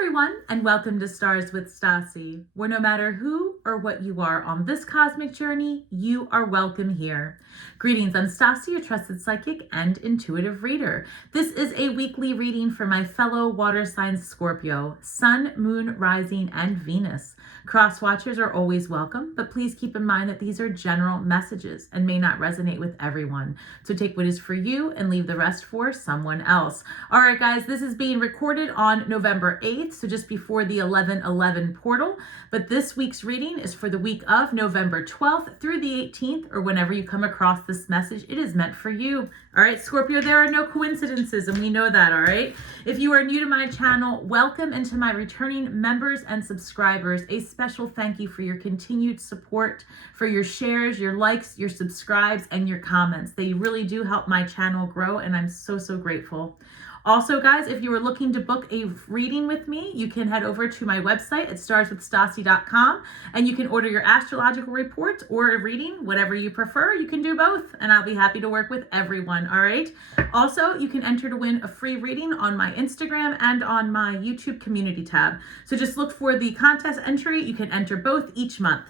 everyone, and welcome to Stars with Stasi, where no matter who or what you are on this cosmic journey, you are welcome here. Greetings, I'm Stasi, your trusted psychic and intuitive reader. This is a weekly reading for my fellow water signs Scorpio, Sun, Moon, Rising, and Venus. Cross watchers are always welcome, but please keep in mind that these are general messages and may not resonate with everyone. So take what is for you and leave the rest for someone else. All right, guys, this is being recorded on November 8th, so just before the 11/11 portal. But this week's reading is for the week of November 12th through the 18th, or whenever you come across this message, it is meant for you. All right, Scorpio, there are no coincidences, and we know that, all right? If you are new to my channel, welcome, and to my returning members and subscribers, a special thank you for your continued support, for your shares, your likes, your subscribes, and your comments. They really do help my channel grow, and I'm so, so grateful. Also, guys, if you are looking to book a reading with me, you can head over to my website at starswithstasi.com, and you can order your astrological report or a reading, whatever you prefer. You can do both, and I'll be happy to work with everyone, all right? Also, you can enter to win a free reading on my Instagram and on my YouTube community tab. So just look for the contest entry. You can enter both each month.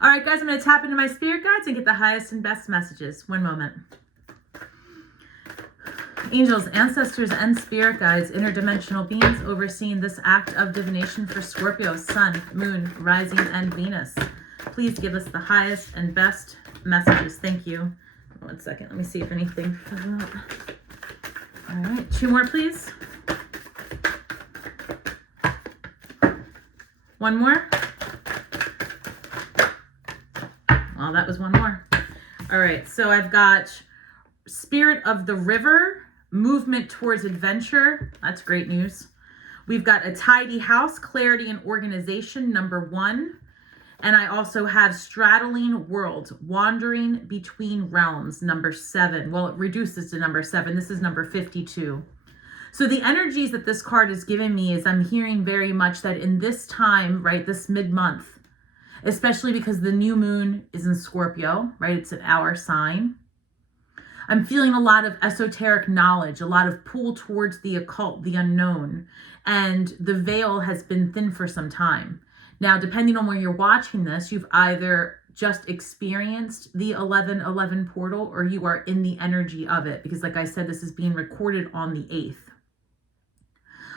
All right, guys, I'm going to tap into my spirit guides and get the highest and best messages. One moment. Angels, ancestors, and spirit guides, interdimensional beings overseeing this act of divination for Scorpio, Sun, Moon, Rising, and Venus. Please give us the highest and best messages. Thank you. 1 second. Let me see if anything fills out. All right. 2 more, please. 1 more. Well, that was 1 more. All right. So I've got Spirit of the River, movement towards adventure. That's great news. We've got a tidy house, clarity and organization, number 1. And I also have straddling worlds, wandering between realms, number 7. Well, it reduces to number 7. This is number 52. So the energies that this card is giving me is I'm hearing very much that in this time, right, this mid-month, especially because the new moon is in Scorpio, right? It's an hour sign. I'm feeling a lot of esoteric knowledge, a lot of pull towards the occult, the unknown, and the veil has been thin for some time. Now, depending on where you're watching this, you've either just experienced the 11/11 portal or you are in the energy of it, because like I said, this is being recorded on the 8th.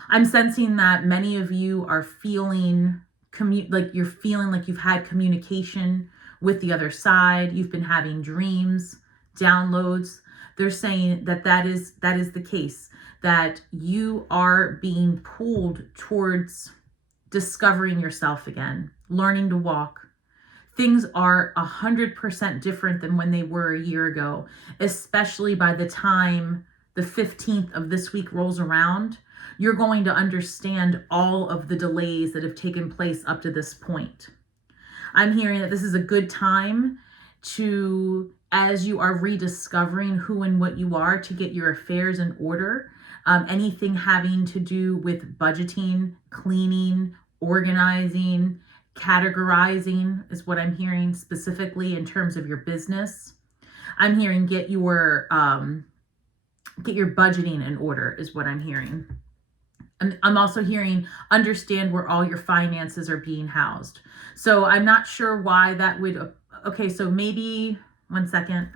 I'm sensing that many of you are feeling like you're feeling like you've had communication with the other side. You've been having dreams, downloads. They're saying that that is the case, that you are being pulled towards discovering yourself again, learning to walk. Things are 100% different than when they were a year ago, especially by the time the 15th of this week rolls around. You're going to understand all of the delays that have taken place up to this point. I'm hearing that this is a good time to, as you are rediscovering who and what you are, to get your affairs in order. Anything having to do with budgeting, cleaning, organizing, categorizing is what I'm hearing specifically in terms of your business. I'm hearing get your budgeting in order is what I'm hearing. I'm also hearing understand where all your finances are being housed. So I'm not sure why that would, okay, so maybe, 1 second.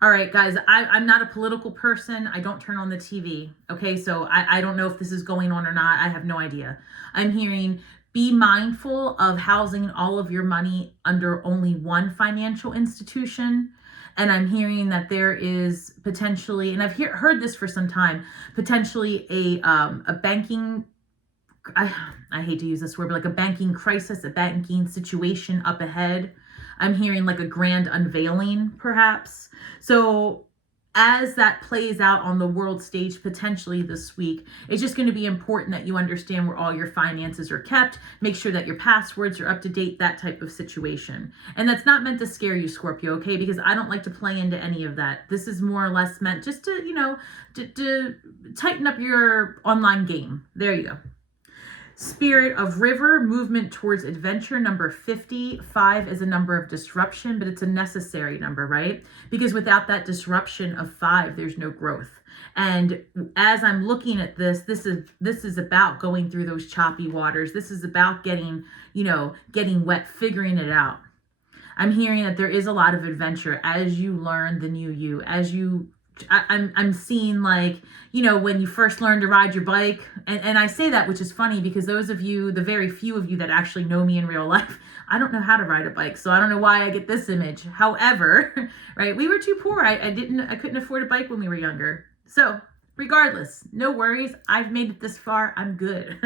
All right, guys, I'm not a political person. I don't turn on the TV. Okay, so I don't know if this is going on or not. I have no idea. I'm hearing be mindful of housing all of your money under only one financial institution. And I'm hearing that there is potentially, and I've heard this for some time, potentially a banking, I hate to use this word, but like a banking crisis, a banking situation up ahead. I'm hearing like a grand unveiling, perhaps. So as that plays out on the world stage potentially this week, it's just going to be important that you understand where all your finances are kept. Make sure that your passwords are up to date, that type of situation. And that's not meant to scare you, Scorpio, okay? Because I don't like to play into any of that. This is more or less meant just to, to tighten up your online game. There you go. Spirit of river, movement towards adventure, number 50. 5 is a number of disruption, but it's a necessary number, right? Because without that disruption of 5, there's no growth. And as I'm looking at this is about going through those choppy waters. This is about getting wet, figuring it out. I'm hearing that there is a lot of adventure as you learn the new you, I'm seeing, like, when you first learn to ride your bike, and I say that, which is funny because those of you, the very few of you that actually know me in real life, I don't know how to ride a bike, so I don't know why I get this image. However, right, we were too poor. I couldn't afford a bike when we were younger. So regardless, no worries. I've made it this far. I'm good.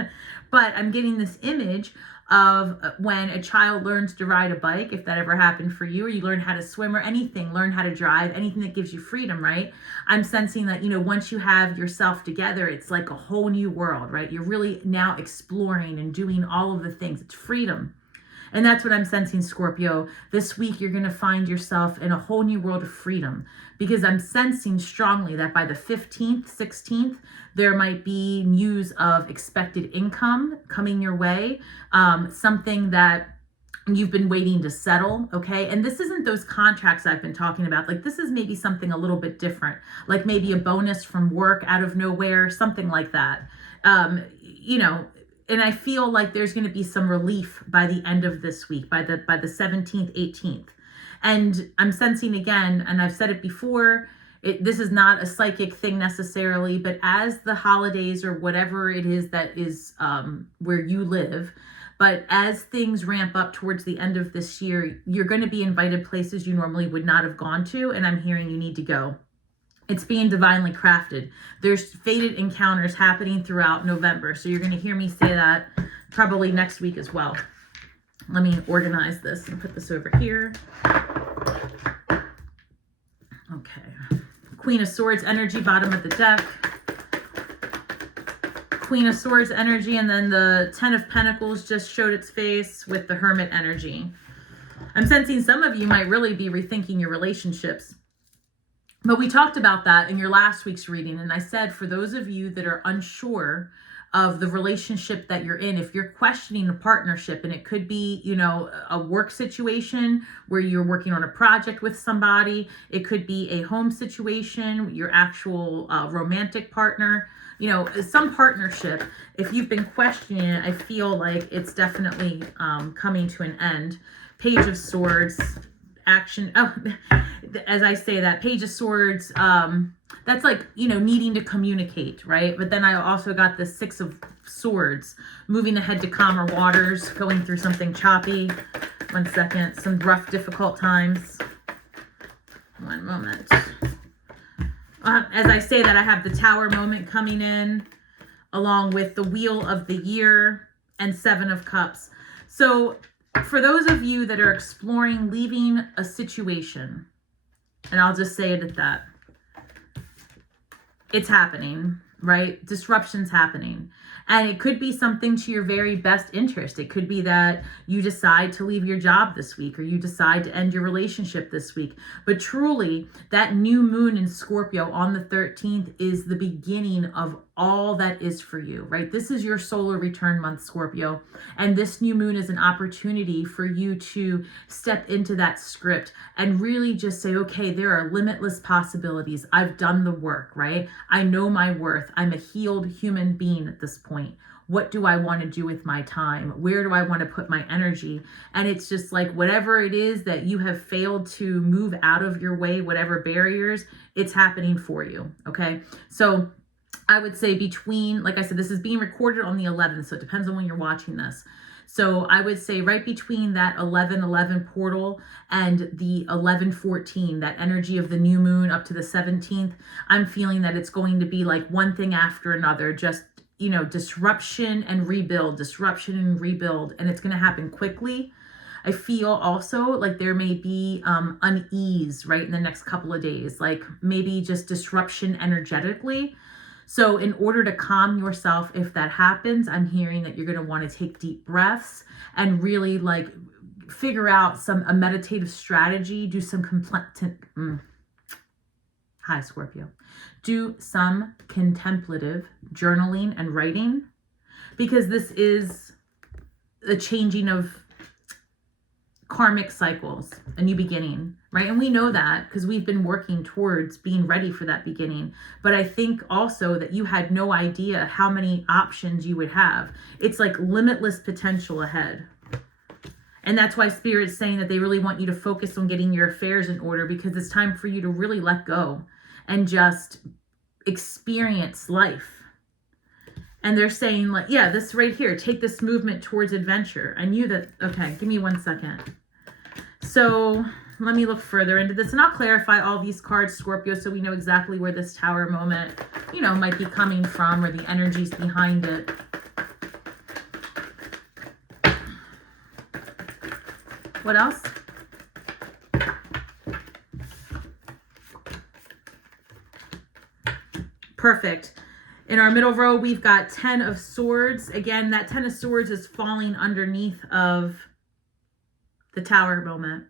But I'm getting this image of when a child learns to ride a bike, if that ever happened for you, or you learn how to swim or anything, learn how to drive, anything that gives you freedom, right? I'm sensing that, once you have yourself together, it's like a whole new world, right? You're really now exploring and doing all of the things. It's freedom. And that's what I'm sensing, Scorpio. This week, you're going to find yourself in a whole new world of freedom, because I'm sensing strongly that by the 15th, 16th, there might be news of expected income coming your way, something that you've been waiting to settle, okay? And this isn't those contracts I've been talking about. Like, this is maybe something a little bit different, like maybe a bonus from work out of nowhere, something like that. And I feel like there's going to be some relief by the end of this week, by the 17th, 18th. And I'm sensing again, and I've said it before, this is not a psychic thing necessarily, but as the holidays or whatever it is that is where you live, but as things ramp up towards the end of this year, you're going to be invited places you normally would not have gone to, and I'm hearing you need to go. It's being divinely crafted. There's fated encounters happening throughout November. So you're going to hear me say that probably next week as well. Let me organize this and put this over here. Okay. Queen of Swords energy, bottom of the deck. Queen of Swords energy, and then the Ten of Pentacles just showed its face with the Hermit energy. I'm sensing some of you might really be rethinking your relationships. But we talked about that in your last week's reading. And I said, for those of you that are unsure of the relationship that you're in, if you're questioning a partnership, and it could be, a work situation where you're working on a project with somebody, it could be a home situation, your actual romantic partner, some partnership. If you've been questioning it, I feel like it's definitely coming to an end. Page of Swords, action. Oh, as I say that, Page of Swords, that's like, needing to communicate, right? But then I also got the Six of Swords, moving ahead to calmer waters, going through something choppy. One second, some rough, difficult times. One moment. As I say that, I have the Tower moment coming in, along with the Wheel of the Year and Seven of Cups. So for those of you that are exploring leaving a situation, and I'll just say it at that, it's happening, right? Disruption's happening. And it could be something to your very best interest. It could be that you decide to leave your job this week, or you decide to end your relationship this week. But truly, that new moon in Scorpio on the 13th is the beginning of all that is for you, right? This is your solar return month, Scorpio. And this new moon is an opportunity for you to step into that script and really just say, okay, there are limitless possibilities. I've done the work, right? I know my worth. I'm a healed human being at this point. What do I want to do with my time? Where do I want to put my energy? And it's just like, whatever it is that you have failed to move out of your way, whatever barriers, it's happening for you. Okay. So I would say between, like I said, this is being recorded on the 11th, so it depends on when you're watching this. So I would say right between that 11/11 portal and the 11/14, that energy of the new moon up to the 17th, I'm feeling that it's going to be like one thing after another, just, disruption and rebuild, disruption and rebuild, and it's going to happen quickly. I feel also like there may be unease right in the next couple of days, like maybe just disruption energetically. So in order to calm yourself, if that happens, I'm hearing that you're going to want to take deep breaths and really like figure out a meditative strategy, do some Hi, Scorpio. Do some contemplative journaling and writing because this is a changing of karmic cycles, a new beginning, right? And we know that because we've been working towards being ready for that beginning. But I think also that you had no idea how many options you would have. It's like limitless potential ahead. And that's why Spirit's saying that they really want you to focus on getting your affairs in order, because it's time for you to really let go and just experience life. And they're saying, like, yeah, this right here, take this movement towards adventure. I knew that. Okay, give me 1 second. So let me look further into this, and I'll clarify all these cards, Scorpio, so we know exactly where this Tower moment, you know, might be coming from, or the energies behind it. What else? Perfect. In our middle row, we've got 10 of Swords. Again, that 10 of Swords is falling underneath of the Tower moment.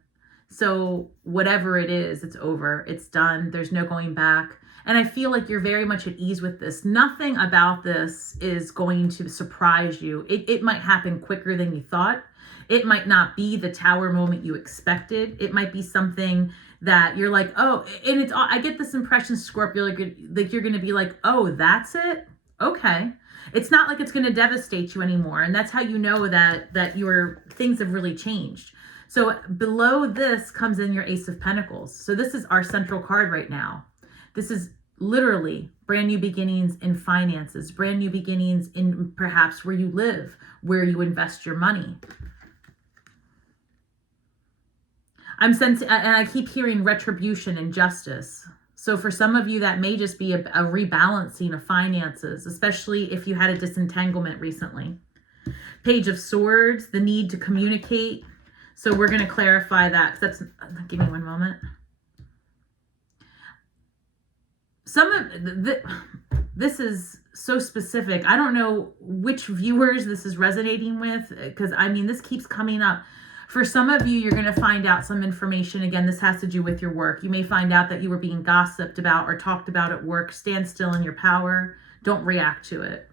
So whatever it is, it's over. It's done. There's no going back. And I feel like you're very much at ease with this. Nothing about this is going to surprise you. It might happen quicker than you thought. It might not be the Tower moment you expected. It might be something that you're like, oh, and it's, I get this impression, Scorpio, like you're going to be like, oh, that's it? Okay. It's not like it's going to devastate you anymore. And that's how you know that your things have really changed. So below this comes in your Ace of Pentacles. So this is our central card right now. This is literally brand new beginnings in finances, brand new beginnings in perhaps where you live, where you invest your money. I'm sensing, and I keep hearing retribution and justice. So for some of you, that may just be a rebalancing of finances, especially if you had a disentanglement recently. Page of Swords, the need to communicate. So we're going to clarify that. That's, give me one moment. Some of this is so specific. I don't know which viewers this is resonating with, because I mean, this keeps coming up. For some of you, you're going to find out some information. Again, this has to do with your work. You may find out that you were being gossiped about or talked about at work. Stand still in your power. Don't react to it.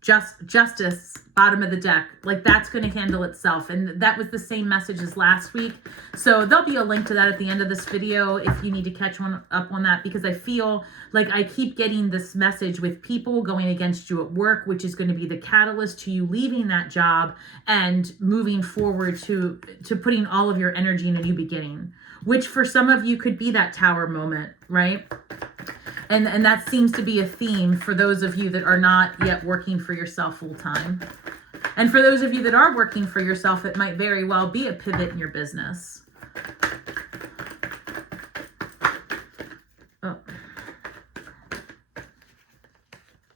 Justice, bottom of the deck, like that's going to handle itself. And that was the same message as last week. So there'll be a link to that at the end of this video if you need to catch up on that, because I feel like I keep getting this message with people going against you at work, which is going to be the catalyst to you leaving that job and moving forward to putting all of your energy in a new beginning, which for some of you could be that Tower moment, right? And that seems to be a theme for those of you that are not yet working for yourself full time. And for those of you that are working for yourself, it might very well be a pivot in your business. Oh.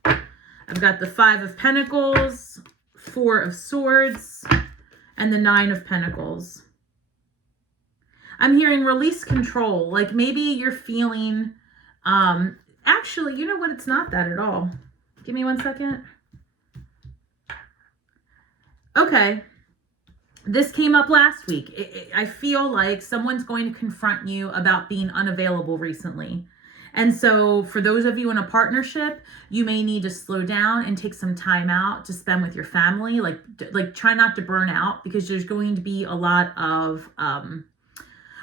I've got the 5 of Pentacles, 4 of Swords, and the 9 of Pentacles. I'm hearing release control. Like maybe you're feeling... actually, you know what? It's not that at all. Give me 1 second. Okay. This came up last week. I feel like someone's going to confront you about being unavailable recently. And so for those of you in a partnership, you may need to slow down and take some time out to spend with your family. Like try not to burn out, because there's going to be a lot of, all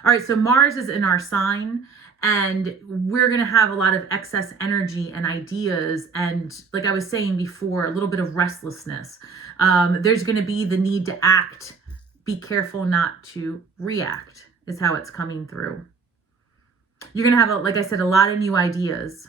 right. So Mars is in our sign, and we're going to have a lot of excess energy and ideas. And like I was saying before, a little bit of restlessness. There's going to be the need to act. Be careful not to react is how it's coming through. You're going to have, like I said, a lot of new ideas.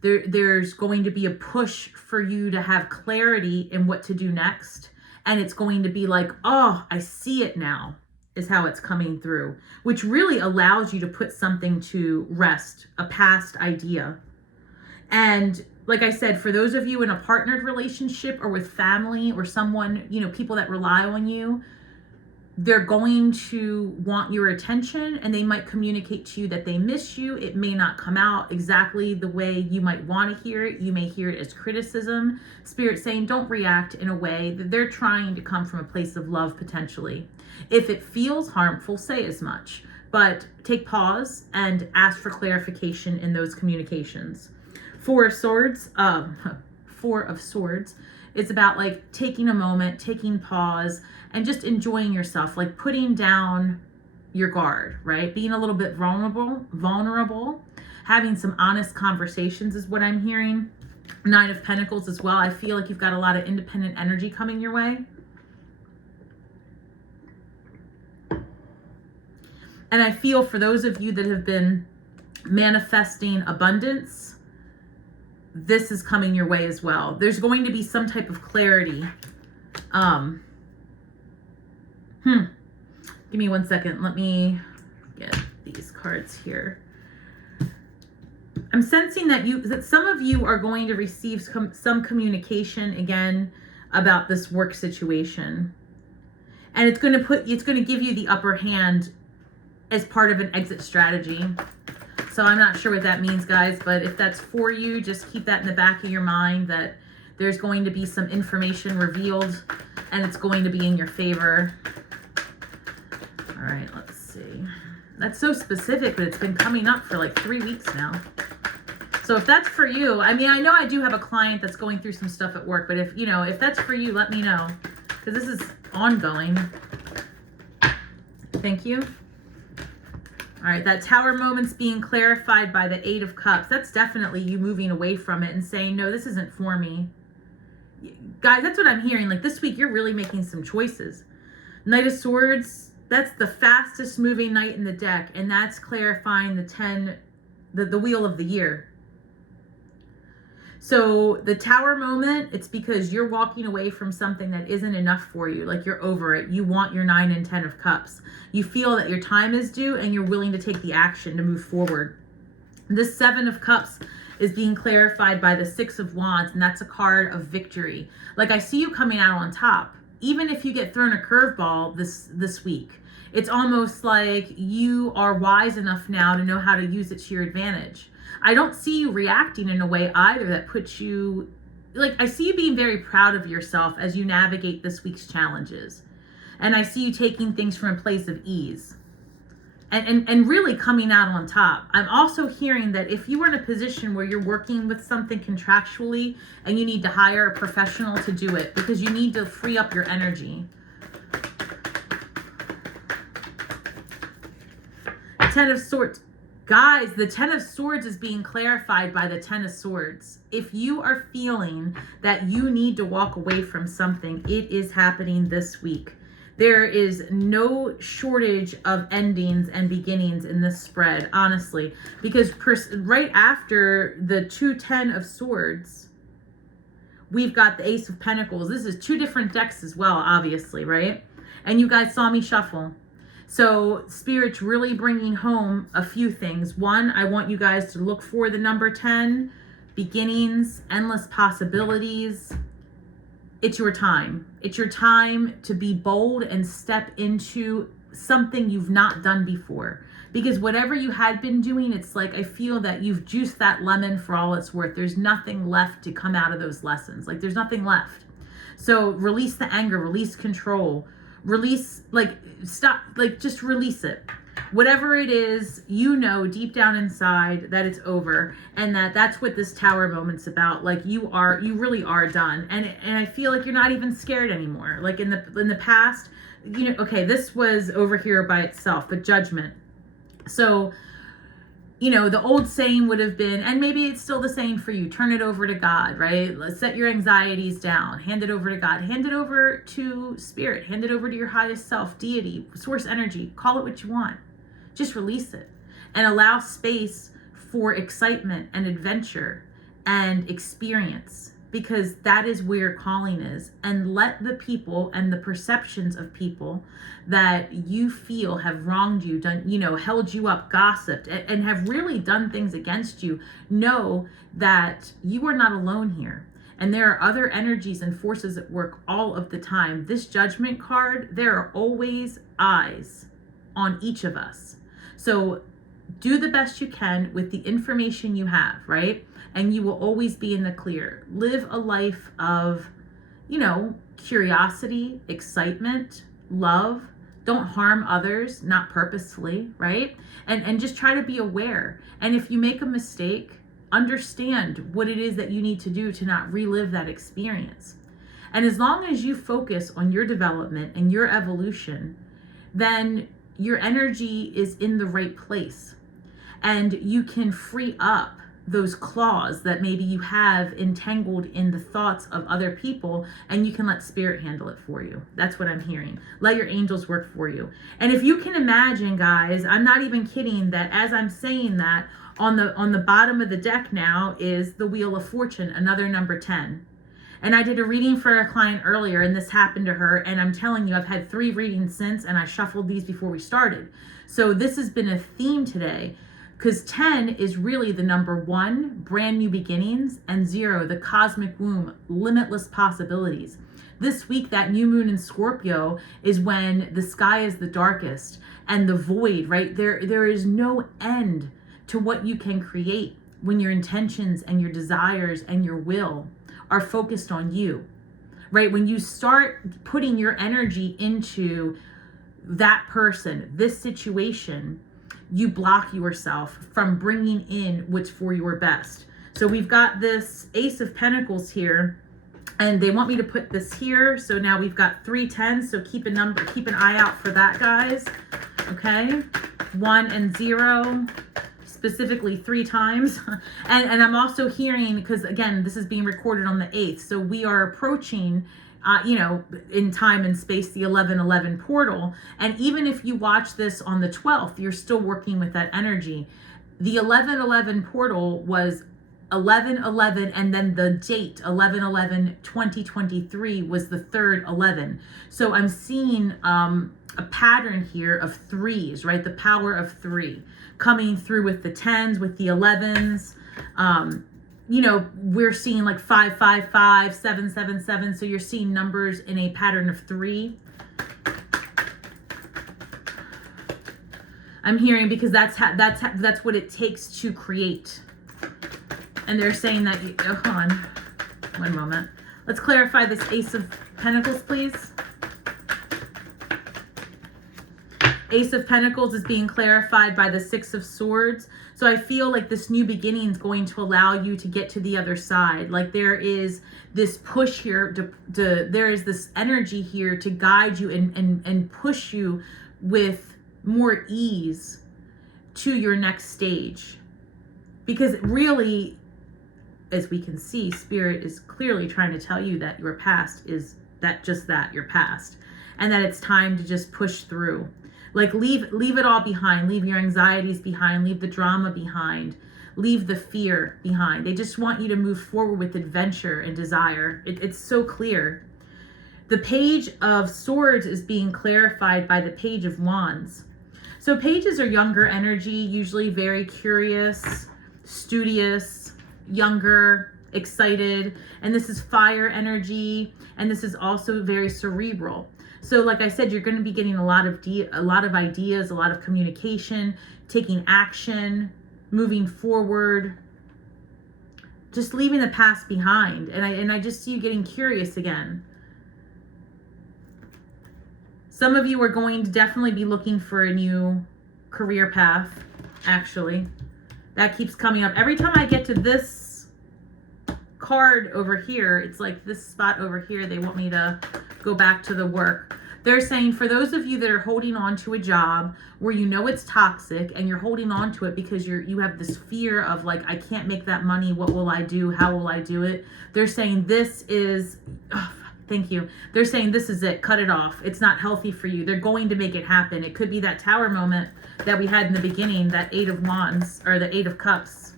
There's going to be a push for you to have clarity in what to do next. And it's going to be like, oh, I see it now. Is how it's coming through, which really allows you to put something to rest, a past idea. And like I said, for those of you in a partnered relationship or with family or someone, you know, people that rely on you, they're going to want your attention, and they might communicate to you that they miss you. It may not come out exactly the way you might want to hear it. You may hear it as criticism. Spirit saying, don't react in a way that they're trying to come from a place of love potentially. If it feels harmful, say as much, but take pause and ask for clarification in those communications. 4 of Swords It's about like taking a moment, taking pause, and just enjoying yourself, like putting down your guard, right? Being a little bit vulnerable, having some honest conversations is what I'm hearing. Nine of Pentacles as well. I feel like you've got a lot of independent energy coming your way. And I feel for those of you that have been manifesting abundance, this is coming your way as well. There's going to be some type of clarity. Give me 1 second. Let me get these cards here. I'm sensing that some of you are going to receive some communication again about this work situation. And it's going to give you the upper hand as part of an exit strategy. So I'm not sure what that means, guys, but if that's for you, just keep that in the back of your mind, that there's going to be some information revealed and it's going to be in your favor. All right, let's see. That's so specific, but it's been coming up for like 3 weeks now. So if that's for you, I mean, I know I do have a client that's going through some stuff at work, but if that's for you, let me know, because this is ongoing. Thank you. All right, that Tower moment's being clarified by the Eight of Cups. That's definitely you moving away from it and saying, no, this isn't for me. Guys, that's what I'm hearing. Like this week, you're really making some choices. Knight of Swords, that's the fastest moving knight in the deck, and that's clarifying the wheel of the year. So the Tower moment, it's because you're walking away from something that isn't enough for you. Like you're over it. You want your 9 and 10 of Cups. You feel that your time is due and you're willing to take the action to move forward. This 7 of Cups is being clarified by the 6 of Wands, and that's a card of victory. Like I see you coming out on top. Even if you get thrown a curveball this week, it's almost like you are wise enough now to know how to use it to your advantage. I don't see you reacting in a way either that puts you, like I see you being very proud of yourself as you navigate this week's challenges. And I see you taking things from a place of ease and really coming out on top. I'm also hearing that if you are in a position where you're working with something contractually and you need to hire a professional to do it because you need to free up your energy. 10 of Swords. Guys, the 10 of Swords is being clarified by the 10 of Swords. If you are feeling that you need to walk away from something, it is happening this week. There is no shortage of endings and beginnings in this spread, honestly, because right after the 10 of Swords, we've got the Ace of Pentacles. This is 2 different decks as well, obviously, right? And you guys saw me shuffle. So Spirit's really bringing home a few things. One, I want you guys to look for the number 10, beginnings, endless possibilities. It's your time. It's your time to be bold and step into something you've not done before. Because whatever you had been doing, it's like I feel that you've juiced that lemon for all it's worth. There's nothing left to come out of those lessons. Like there's nothing left. So release the anger, release control. Release, stop, just release it. Whatever it is, you know deep down inside that it's over, and that's what this Tower moment's about. Like you really are done, and I feel like you're not even scared anymore. Like in the past, okay, this was over here by itself, but Judgment. So the old saying would have been, and maybe it's still the same for you, turn it over to God, right? Let's set your anxieties down, hand it over to God, hand it over to Spirit, hand it over to your highest self, deity, source energy, call it what you want. Just release it and allow space for excitement and adventure and experience, because that is where your calling is. And let the people and the perceptions of people that you feel have wronged you, done, held you up, gossiped, and have really done things against you, know that you are not alone here. And there are other energies and forces at work all of the time. This Judgment card, there are always eyes on each of us. So do the best you can with the information you have, right? And you will always be in the clear. Live a life of, curiosity, excitement, love. Don't harm others, not purposefully, right? And just try to be aware. And if you make a mistake, understand what it is that you need to do to not relive that experience. And as long as you focus on your development and your evolution, then your energy is in the right place. And you can free up those claws that maybe you have entangled in the thoughts of other people, and you can let spirit handle it for you. That's what I'm hearing. Let your angels work for you. And if you can imagine, guys, I'm not even kidding, that as I'm saying that, on the bottom of the deck now is the Wheel of Fortune, another number 10. And I did a reading for a client earlier, and this happened to her, and I'm telling you, I've had 3 readings since, and I shuffled these before we started. So this has been a theme today, because 10 is really the number 1, brand new beginnings, and 0, the cosmic womb, limitless possibilities. This week, that new moon in Scorpio is when the sky is the darkest and the void, right? There is no end to what you can create when your intentions and your desires and your will are focused on you, right? When you start putting your energy into that person, this situation, you block yourself from bringing in what's for your best. So we've got this Ace of Pentacles here, and they want me to put this here. So now we've got 3 10s. So keep an eye out for that, guys. Okay, 1 and 0, specifically 3 times. And I'm also hearing, because again, this is being recorded on the 8th. So we are approaching in time and space, the 1111 portal. And even if you watch this on the 12th, you're still working with that energy. The 1111 portal was 1111, and then the date 11/11/2023 was the 3rd 11. So I'm seeing a pattern here of 3s, right? The power of 3 coming through with the 10s, with the 11s. We're seeing like 555, 777. So you're seeing numbers in a pattern of 3. I'm hearing, because that's what it takes to create. And they're saying that, hold on, one moment. Let's clarify this Ace of Pentacles, please. Ace of Pentacles is being clarified by the 6 of Swords. So I feel like this new beginning is going to allow you to get to the other side. Like there is this push here, there is this energy here to guide you and push you with more ease to your next stage. Because really, as we can see, Spirit is clearly trying to tell you that your past is your past. And that it's time to just push through. Like leave it all behind. Leave your anxieties behind. Leave the drama behind. Leave the fear behind. They just want you to move forward with adventure and desire. It's so clear. The Page of Swords is being clarified by the Page of Wands. So pages are younger energy, usually very curious, studious, younger, excited. And this is fire energy. And this is also very cerebral. So like I said, you're going to be getting a lot of ideas, a lot of communication, taking action, moving forward, just leaving the past behind. And I just see you getting curious again. Some of you are going to definitely be looking for a new career path, actually. That keeps coming up. Every time I get to this card over here, it's like this spot over here, they want me to go back to the work. They're saying for those of you that are holding on to a job where you know it's toxic and you're holding on to it because you have this fear of like, I can't make that money. What will I do? How will I do it? They're saying this is, thank you. They're saying this is it. Cut it off. It's not healthy for you. They're going to make it happen. It could be that Tower moment that we had in the beginning, that 8 of Wands or the 8 of Cups.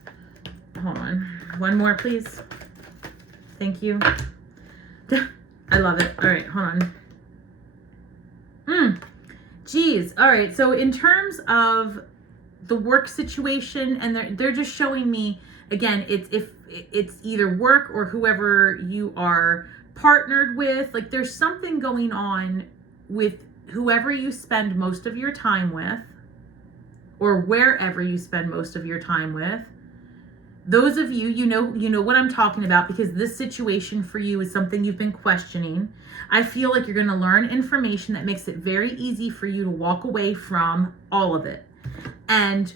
Hold on. One more, please. Thank you. I love it. All right, hold on. Geez. All right. So in terms of the work situation, and they're just showing me again, it's either work or whoever you are partnered with. Like there's something going on with whoever you spend most of your time with, or wherever you spend most of your time with. Those of you, you know what I'm talking about, because this situation for you is something you've been questioning. I feel like you're going to learn information that makes it very easy for you to walk away from all of it. And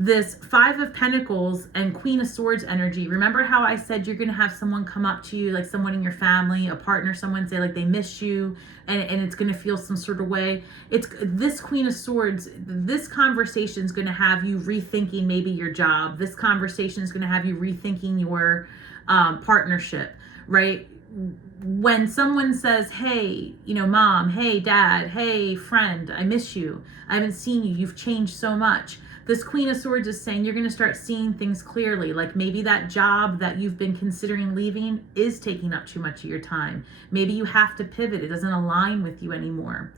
this Five of Pentacles and Queen of Swords energy. Remember how I said you're going to have someone come up to you, like someone in your family, a partner, someone say like they miss you, and it's going to feel some sort of way. It's this Queen of Swords. This conversation is going to have you rethinking maybe your job. This conversation is going to have you rethinking your partnership, right? When someone says, hey, you know, mom, hey, dad, hey, friend, I miss you. I haven't seen you. You've changed so much. This Queen of Swords is saying you're going to start seeing things clearly. Like maybe that job that you've been considering leaving is taking up too much of your time. Maybe you have to pivot. It doesn't align with you anymore.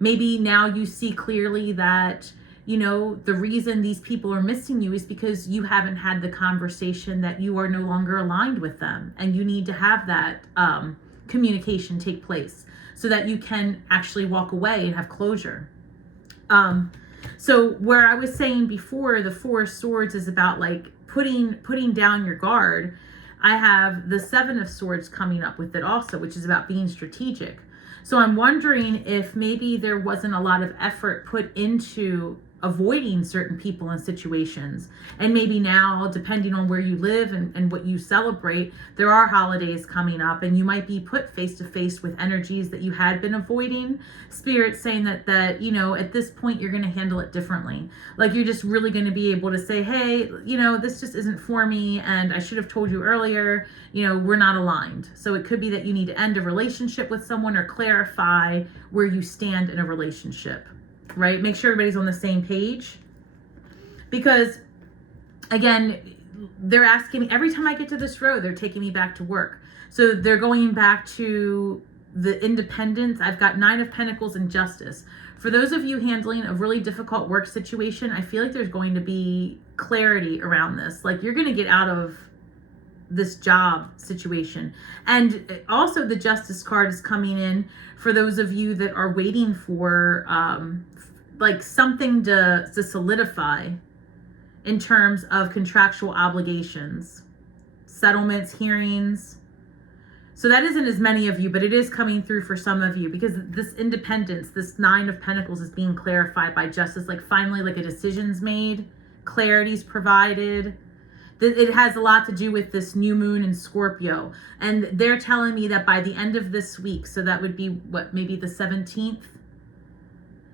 Maybe now you see clearly that, you know, the reason these people are missing you is because you haven't had the conversation that you are no longer aligned with them. And you need to have that communication take place so that you can actually walk away and have closure. So where I was saying before, the Four of Swords is about like putting down your guard. I have the Seven of Swords coming up with it also, which is about being strategic. So I'm wondering if maybe there wasn't a lot of effort put into avoiding certain people and situations. And maybe now, depending on where you live and what you celebrate, there are holidays coming up and you might be put face to face with energies that you had been avoiding. Spirit saying that, you know, at this point, you're going to handle it differently. Like you're just really going to be able to say, hey, you know, this just isn't for me. And I should have told you earlier, you know, we're not aligned. So it could be that you need to end a relationship with someone or clarify where you stand in a relationship. Right? Make sure everybody's on the same page. Because, again, they're asking me, every time I get to this road, they're taking me back to work. So they're going back to the independence. I've got Nine of Pentacles and Justice. For those of you handling a really difficult work situation, I feel like there's going to be clarity around this. Like you're going to get out of this job situation. And also the Justice card is coming in for those of you that are waiting for like something to solidify in terms of contractual obligations, settlements, hearings. So that isn't as many of you, but it is coming through for some of you because this independence, this Nine of Pentacles is being clarified by Justice. Like finally, like a decision's made, clarity's provided. It has a lot to do with this new moon in Scorpio. And they're telling me that by the end of this week, so that would be what, maybe the 17th?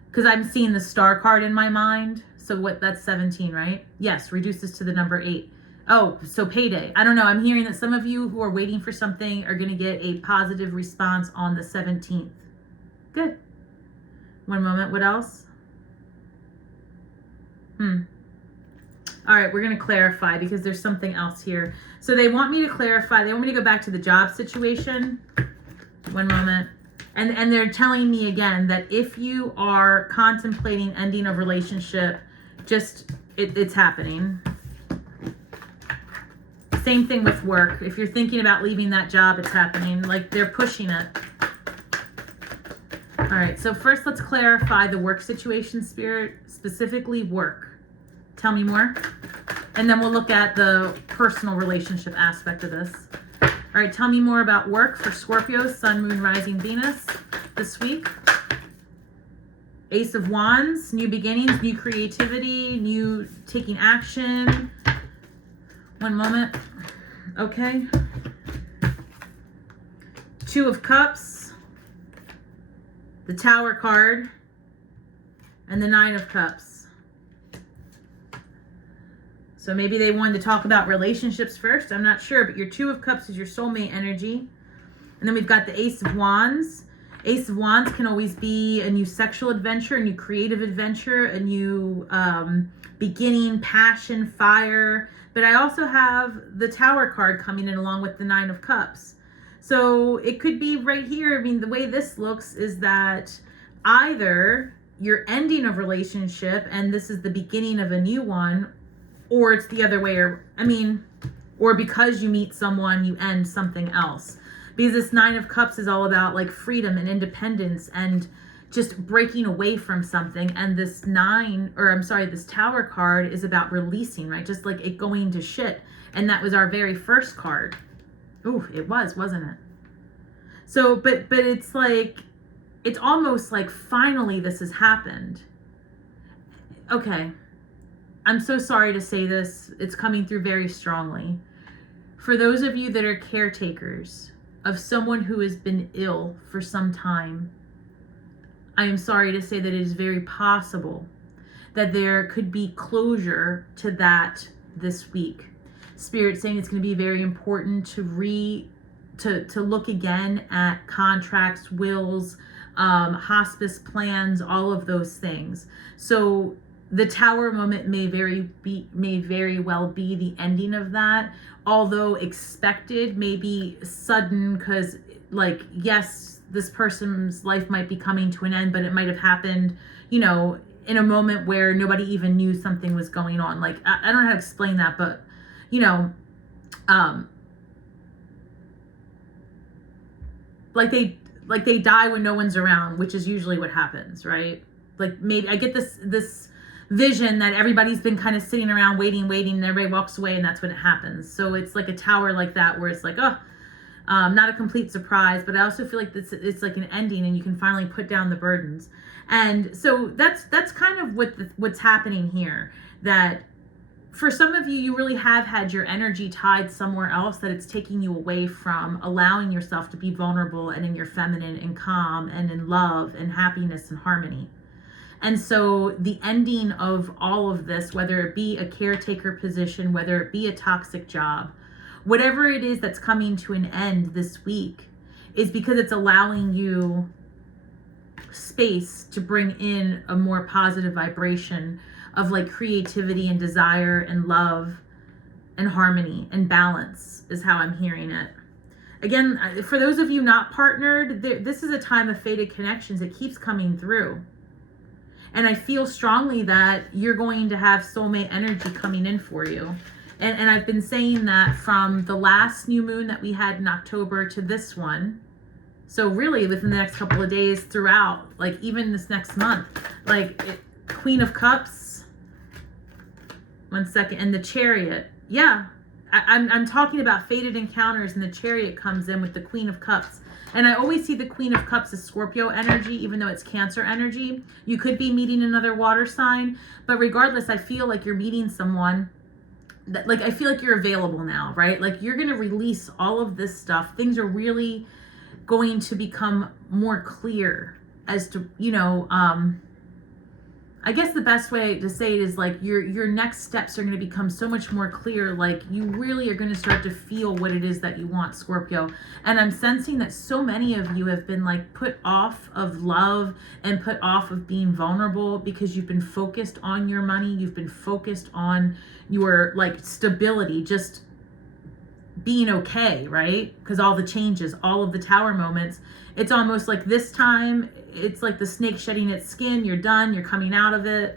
Because I'm seeing the star card in my mind. So what, that's 17, right? Yes, reduces to the number 8. Oh, so payday. I don't know. I'm hearing that some of you who are waiting for something are going to get a positive response on the 17th. Good. One moment. What else? All right, we're going to clarify because there's something else here. So they want me to clarify. They want me to go back to the job situation. One moment. And they're telling me again that if you are contemplating ending a relationship, just it's happening. Same thing with work. If you're thinking about leaving that job, it's happening. Like they're pushing it. All right, so first let's clarify the work situation, Spirit, specifically work. Tell me more. And then we'll look at the personal relationship aspect of this. All right, tell me more about work for Scorpio, Sun, Moon, Rising, Venus this week. Ace of Wands, new beginnings, new creativity, new taking action. One moment. Okay. Two of Cups, the Tower card, and the Nine of Cups. So maybe they wanted to talk about relationships first. I'm not sure, but your Two of Cups is your soulmate energy. And then we've got the Ace of Wands. Ace of Wands can always be a new sexual adventure, a new creative adventure, a new beginning, passion, fire. But I also have the Tower card coming in along with the Nine of Cups. So it could be right here. I mean, the way this looks is that either you're ending a relationship and this is the beginning of a new one, or it's the other way, or because you meet someone, you end something else. Because this Nine of Cups is all about like freedom and independence and just breaking away from something. And this this Tower card is about releasing, right? Just like it going to shit. And that was our very first card. Ooh, it was, wasn't it? So, but it's like, it's almost like finally this has happened. Okay. I'm so sorry to say this. It's coming through very strongly. For those of you that are caretakers of someone who has been ill for some time, I am sorry to say that it is very possible that there could be closure to that this week. Spirit saying it's going to be very important to look again at contracts, wills, hospice plans, all of those things. So the tower moment may very well be the ending of that, although expected, maybe sudden, because like, yes, this person's life might be coming to an end, but it might have happened, you know, in a moment where nobody even knew something was going on. Like, I don't know how to explain that, but you know, like they die when no one's around, which is usually what happens, right? Like, maybe I get this vision that everybody's been kind of sitting around waiting, and everybody walks away, and that's when it happens. So it's like a tower like that, where it's like, not a complete surprise, but I also feel like it's like an ending, and you can finally put down the burdens. And so that's kind of what's happening here. That for some of you, you really have had your energy tied somewhere else, that it's taking you away from allowing yourself to be vulnerable and in your feminine and calm and in love and happiness and harmony. And so the ending of all of this, whether it be a caretaker position, whether it be a toxic job, whatever it is that's coming to an end this week, is because it's allowing you space to bring in a more positive vibration of like creativity and desire and love and harmony and balance, is how I'm hearing it. Again, for those of you not partnered, this is a time of fated connections. It keeps coming through. And I feel strongly that you're going to have soulmate energy coming in for you. And I've been saying that from the last new moon that we had in October to this one. So really within the next couple of days throughout, like even this next month, like Queen of Cups, one second, and the Chariot. Yeah, I'm talking about fated encounters, and the Chariot comes in with the Queen of Cups. And I always see the Queen of Cups as Scorpio energy, even though it's Cancer energy. You could be meeting another water sign, but regardless, I feel like you're meeting someone that, like, I feel like you're available now, right? Like, you're going to release all of this stuff. Things are really going to become more clear as to, you know, I guess the best way to say it is like your next steps are going to become so much more clear. Like, you really are going to start to feel what it is that you want, Scorpio. And I'm sensing that so many of you have been like put off of love and put off of being vulnerable because you've been focused on your money. You've been focused on your like stability, just being okay, right? Because all the changes, all of the tower moments, it's almost like this time, it's like the snake shedding its skin. You're done. You're coming out of it.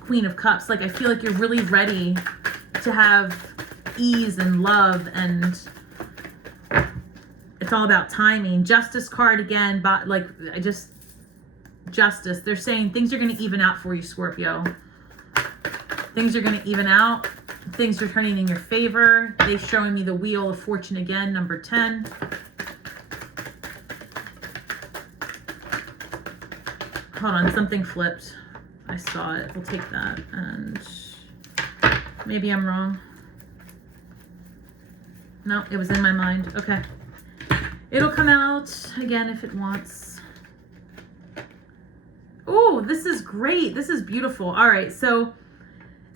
Queen of Cups. Like, I feel like you're really ready to have ease and love, and it's all about timing. Justice card again, but like, justice. They're saying things are going to even out for you, Scorpio. Things are going to even out. Things are turning in your favor. They're showing me the Wheel of Fortune again, number 10. Hold on, something flipped. I saw it. We'll take that. And maybe I'm wrong. No, it was in my mind. Okay. It'll come out again if it wants. Oh, this is great. This is beautiful. All right, so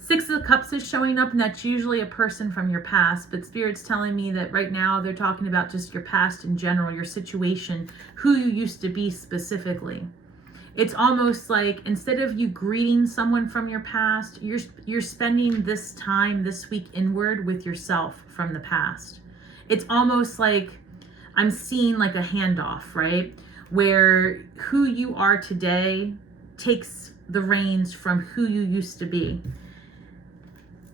Six of Cups is showing up, and that's usually a person from your past, but Spirit's telling me that right now they're talking about just your past in general, your situation, who you used to be specifically. It's almost like instead of you greeting someone from your past, you're spending this time this week inward with yourself from the past. It's almost like I'm seeing like a handoff, right? Where who you are today takes the reins from who you used to be.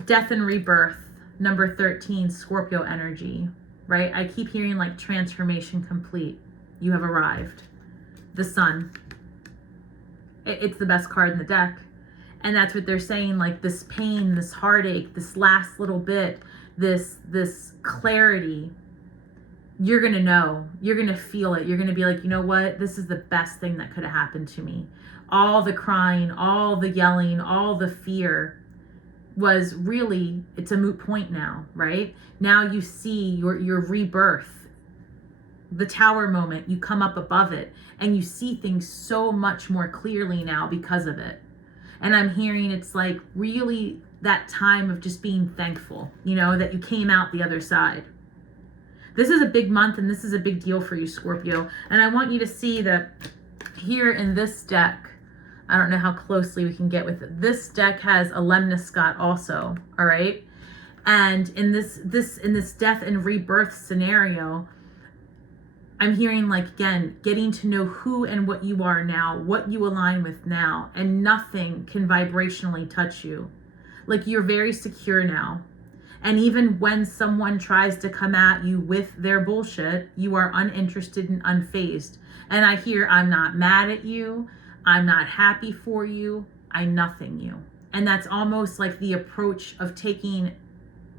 Death and rebirth, number 13, Scorpio energy, right? I keep hearing like transformation complete. You have arrived. The Sun. It's the best card in the deck. And that's what they're saying, like this pain, this heartache, this last little bit, this clarity, you're going to know, you're going to feel it. You're going to be like, you know what? This is the best thing that could have happened to me. All the crying, all the yelling, all the fear, was really, it's a moot point now, right? Now you see your rebirth, the tower moment, you come up above it and you see things so much more clearly now because of it. And I'm hearing it's like really that time of just being thankful, you know, that you came out the other side. This is a big month and this is a big deal for you, Scorpio. And I want you to see that here in this deck, I don't know how closely we can get with it. This deck has a lemniscate also, all right? And in this death and rebirth scenario, I'm hearing like, again, getting to know who and what you are now, what you align with now, and nothing can vibrationally touch you. Like you're very secure now. And even when someone tries to come at you with their bullshit, you are uninterested and unfazed. And I hear, I'm not mad at you. I'm not happy for you. I nothing you. And that's almost like the approach of taking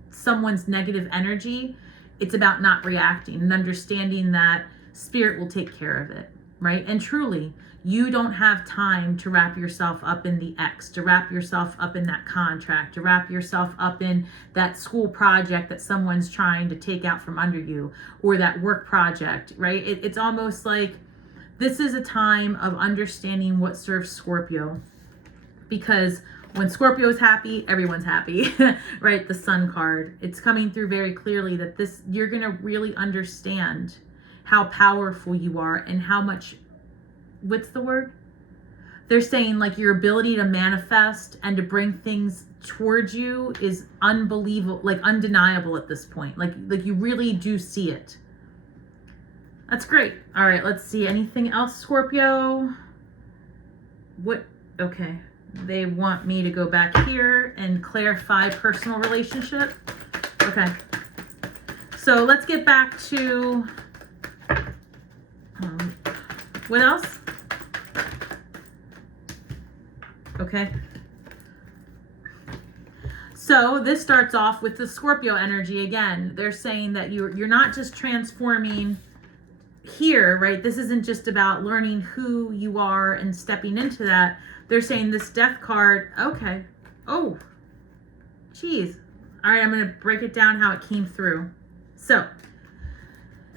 someone's negative energy. It's about not reacting and understanding that spirit will take care of it, right? And truly, you don't have time to wrap yourself up in the ex, to wrap yourself up in that contract, to wrap yourself up in that school project that someone's trying to take out from under you, or that work project, right? It's almost like this is a time of understanding what serves Scorpio, because when Scorpio is happy, everyone's happy, right? The Sun card, it's coming through very clearly that this, you're going to really understand how powerful you are and how much, what's the word? They're saying like your ability to manifest and to bring things towards you is unbelievable, like undeniable at this point. Like you really do see it. That's great. All right, let's see. Anything else, Scorpio? What? Okay. They want me to go back here and clarify personal relationship. Okay. So let's get back to what else? Okay. So this starts off with the Scorpio energy again. They're saying that you're not just transforming here, right? This isn't just about learning who you are and stepping into that. They're saying this death card, okay. Oh, geez. All right, I'm going to break it down how it came through. So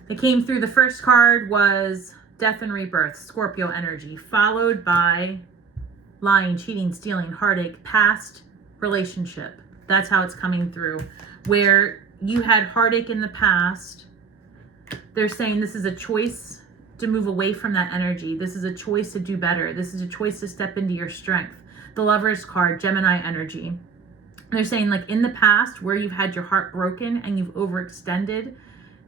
it came through, the first card was death and rebirth, Scorpio energy, followed by lying, cheating, stealing, heartache, past relationship. That's how it's coming through. Where you had heartache in the past, they're saying this is a choice to move away from that energy. This is a choice to do better. This is a choice to step into your strength. The Lover's card, Gemini energy. They're saying like in the past where you've had your heart broken and you've overextended,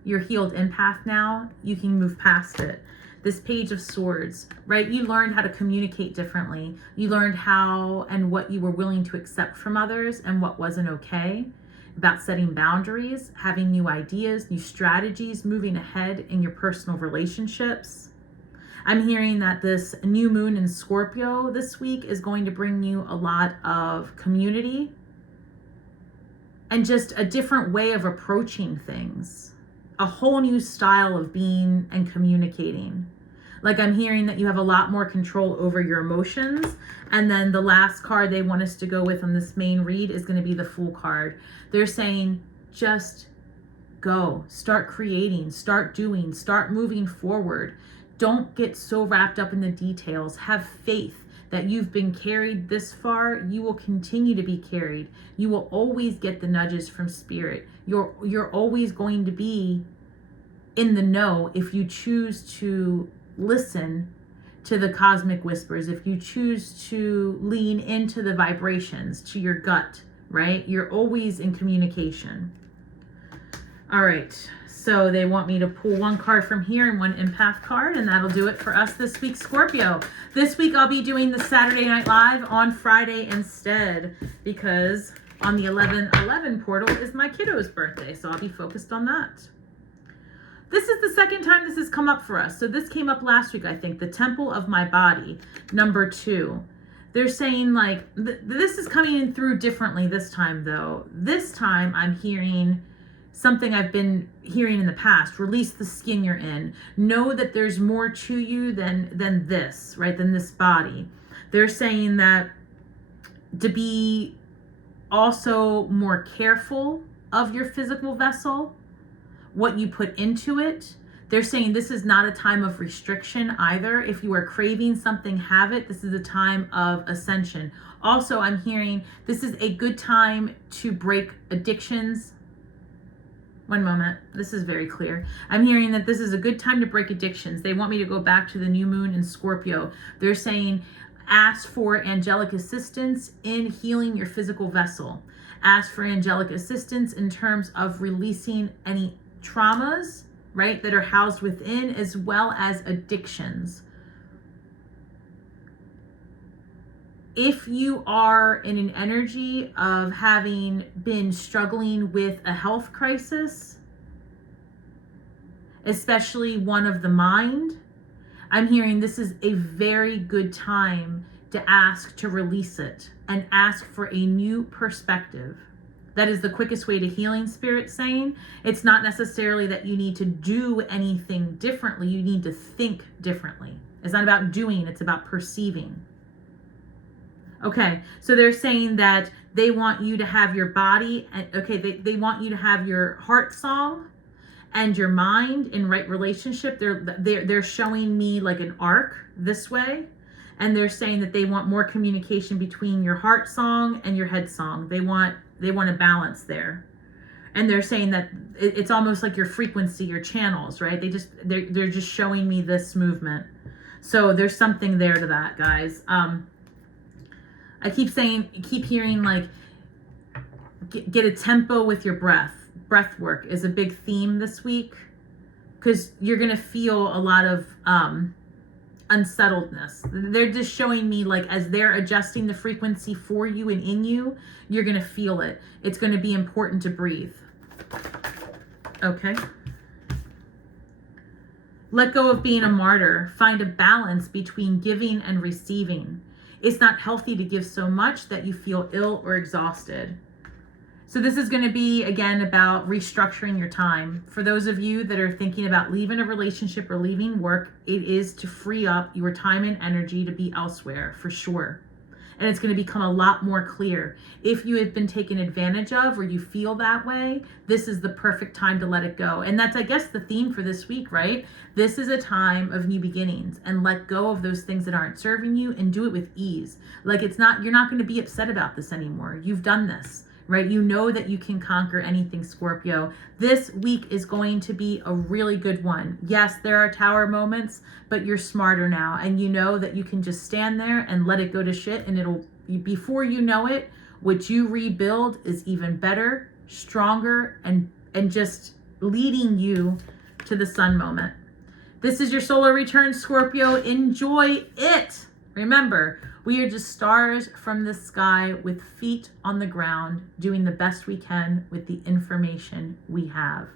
you're healed empath now, you can move past it. This Page of Swords, right? You learned how to communicate differently. You learned how and what you were willing to accept from others and what wasn't okay. About setting boundaries, having new ideas, new strategies, moving ahead in your personal relationships. I'm hearing that this new moon in Scorpio this week is going to bring you a lot of community and just a different way of approaching things. A whole new style of being and communicating. Like I'm hearing that you have a lot more control over your emotions. And then the last card they want us to go with on this main read is going to be the Fool card. They're saying just go, start creating, start doing, start moving forward. Don't get so wrapped up in the details. Have faith that you've been carried this far. You will continue to be carried. You will always get the nudges from spirit. You're always going to be in the know if you choose to listen to the cosmic whispers, if you choose to lean into the vibrations, to your gut, right? You're always in communication. All right, so they want me to pull one card from here and one empath card, and that'll do it for us this week, Scorpio. This week I'll be doing the Saturday Night Live on Friday instead, because on the 11/11 portal is my kiddo's birthday, so I'll be focused on that. This is the second time this has come up for us. So this came up last week, I think, the Temple of My Body, number 2. They're saying like, this is coming in through differently this time though. This time I'm hearing something I've been hearing in the past. Release the skin you're in. Know that there's more to you than this, right? Than this body. They're saying that to be also more careful of your physical vessel, what you put into it. They're saying this is not a time of restriction either. If you are craving something, have it. This is a time of ascension. Also, I'm hearing this is a good time to break addictions. One moment. This is very clear. I'm hearing that this is a good time to break addictions. They want me to go back to the new moon in Scorpio. They're saying ask for angelic assistance in healing your physical vessel. Ask for angelic assistance in terms of releasing any traumas, right, that are housed within, as well as addictions. If you are in an energy of having been struggling with a health crisis, especially one of the mind, I'm hearing this is a very good time to ask to release it and ask for a new perspective. That is the quickest way to healing, Spirit saying. It's not necessarily that you need to do anything differently. You need to think differently. It's not about doing, it's about perceiving. Okay, so they're saying that they want you to have your body, and they want you to have your heart song and your mind in right relationship. They're showing me like an arc this way, and they're saying that they want more communication between your heart song and your head song. They want a balance there. And they're saying that it's almost like your frequency, your channels, right? They're just showing me this movement. So there's something there to that, guys. I keep hearing like get a tempo with your breath. Breath work is a big theme this week, because you're going to feel a lot of unsettledness. They're just showing me like as they're adjusting the frequency for you and in you, you're going to feel it. It's going to be important to breathe. Okay. Let go of being a martyr. Find a balance between giving and receiving. It's not healthy to give so much that you feel ill or exhausted. So this is going to be, again, about restructuring your time. For those of you that are thinking about leaving a relationship or leaving work, it is to free up your time and energy to be elsewhere, for sure. And it's going to become a lot more clear. If you have been taken advantage of or you feel that way, this is the perfect time to let it go. And that's, I guess, the theme for this week, right? This is a time of new beginnings, and let go of those things that aren't serving you and do it with ease. Like you're not going to be upset about this anymore. You've done this. Right? You know that you can conquer anything, Scorpio. This week is going to be a really good one. Yes, there are tower moments, but you're smarter now. And you know that you can just stand there and let it go to shit. And before you know it, what you rebuild is even better, stronger, and just leading you to the sun moment. This is your solar return, Scorpio. Enjoy it. Remember, we are just stars from the sky with feet on the ground, doing the best we can with the information we have.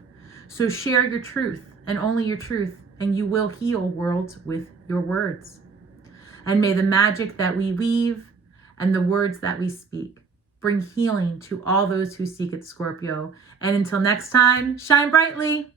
So share your truth, and only your truth, and you will heal worlds with your words. And may the magic that we weave and the words that we speak bring healing to all those who seek it, Scorpio. And until next time, shine brightly.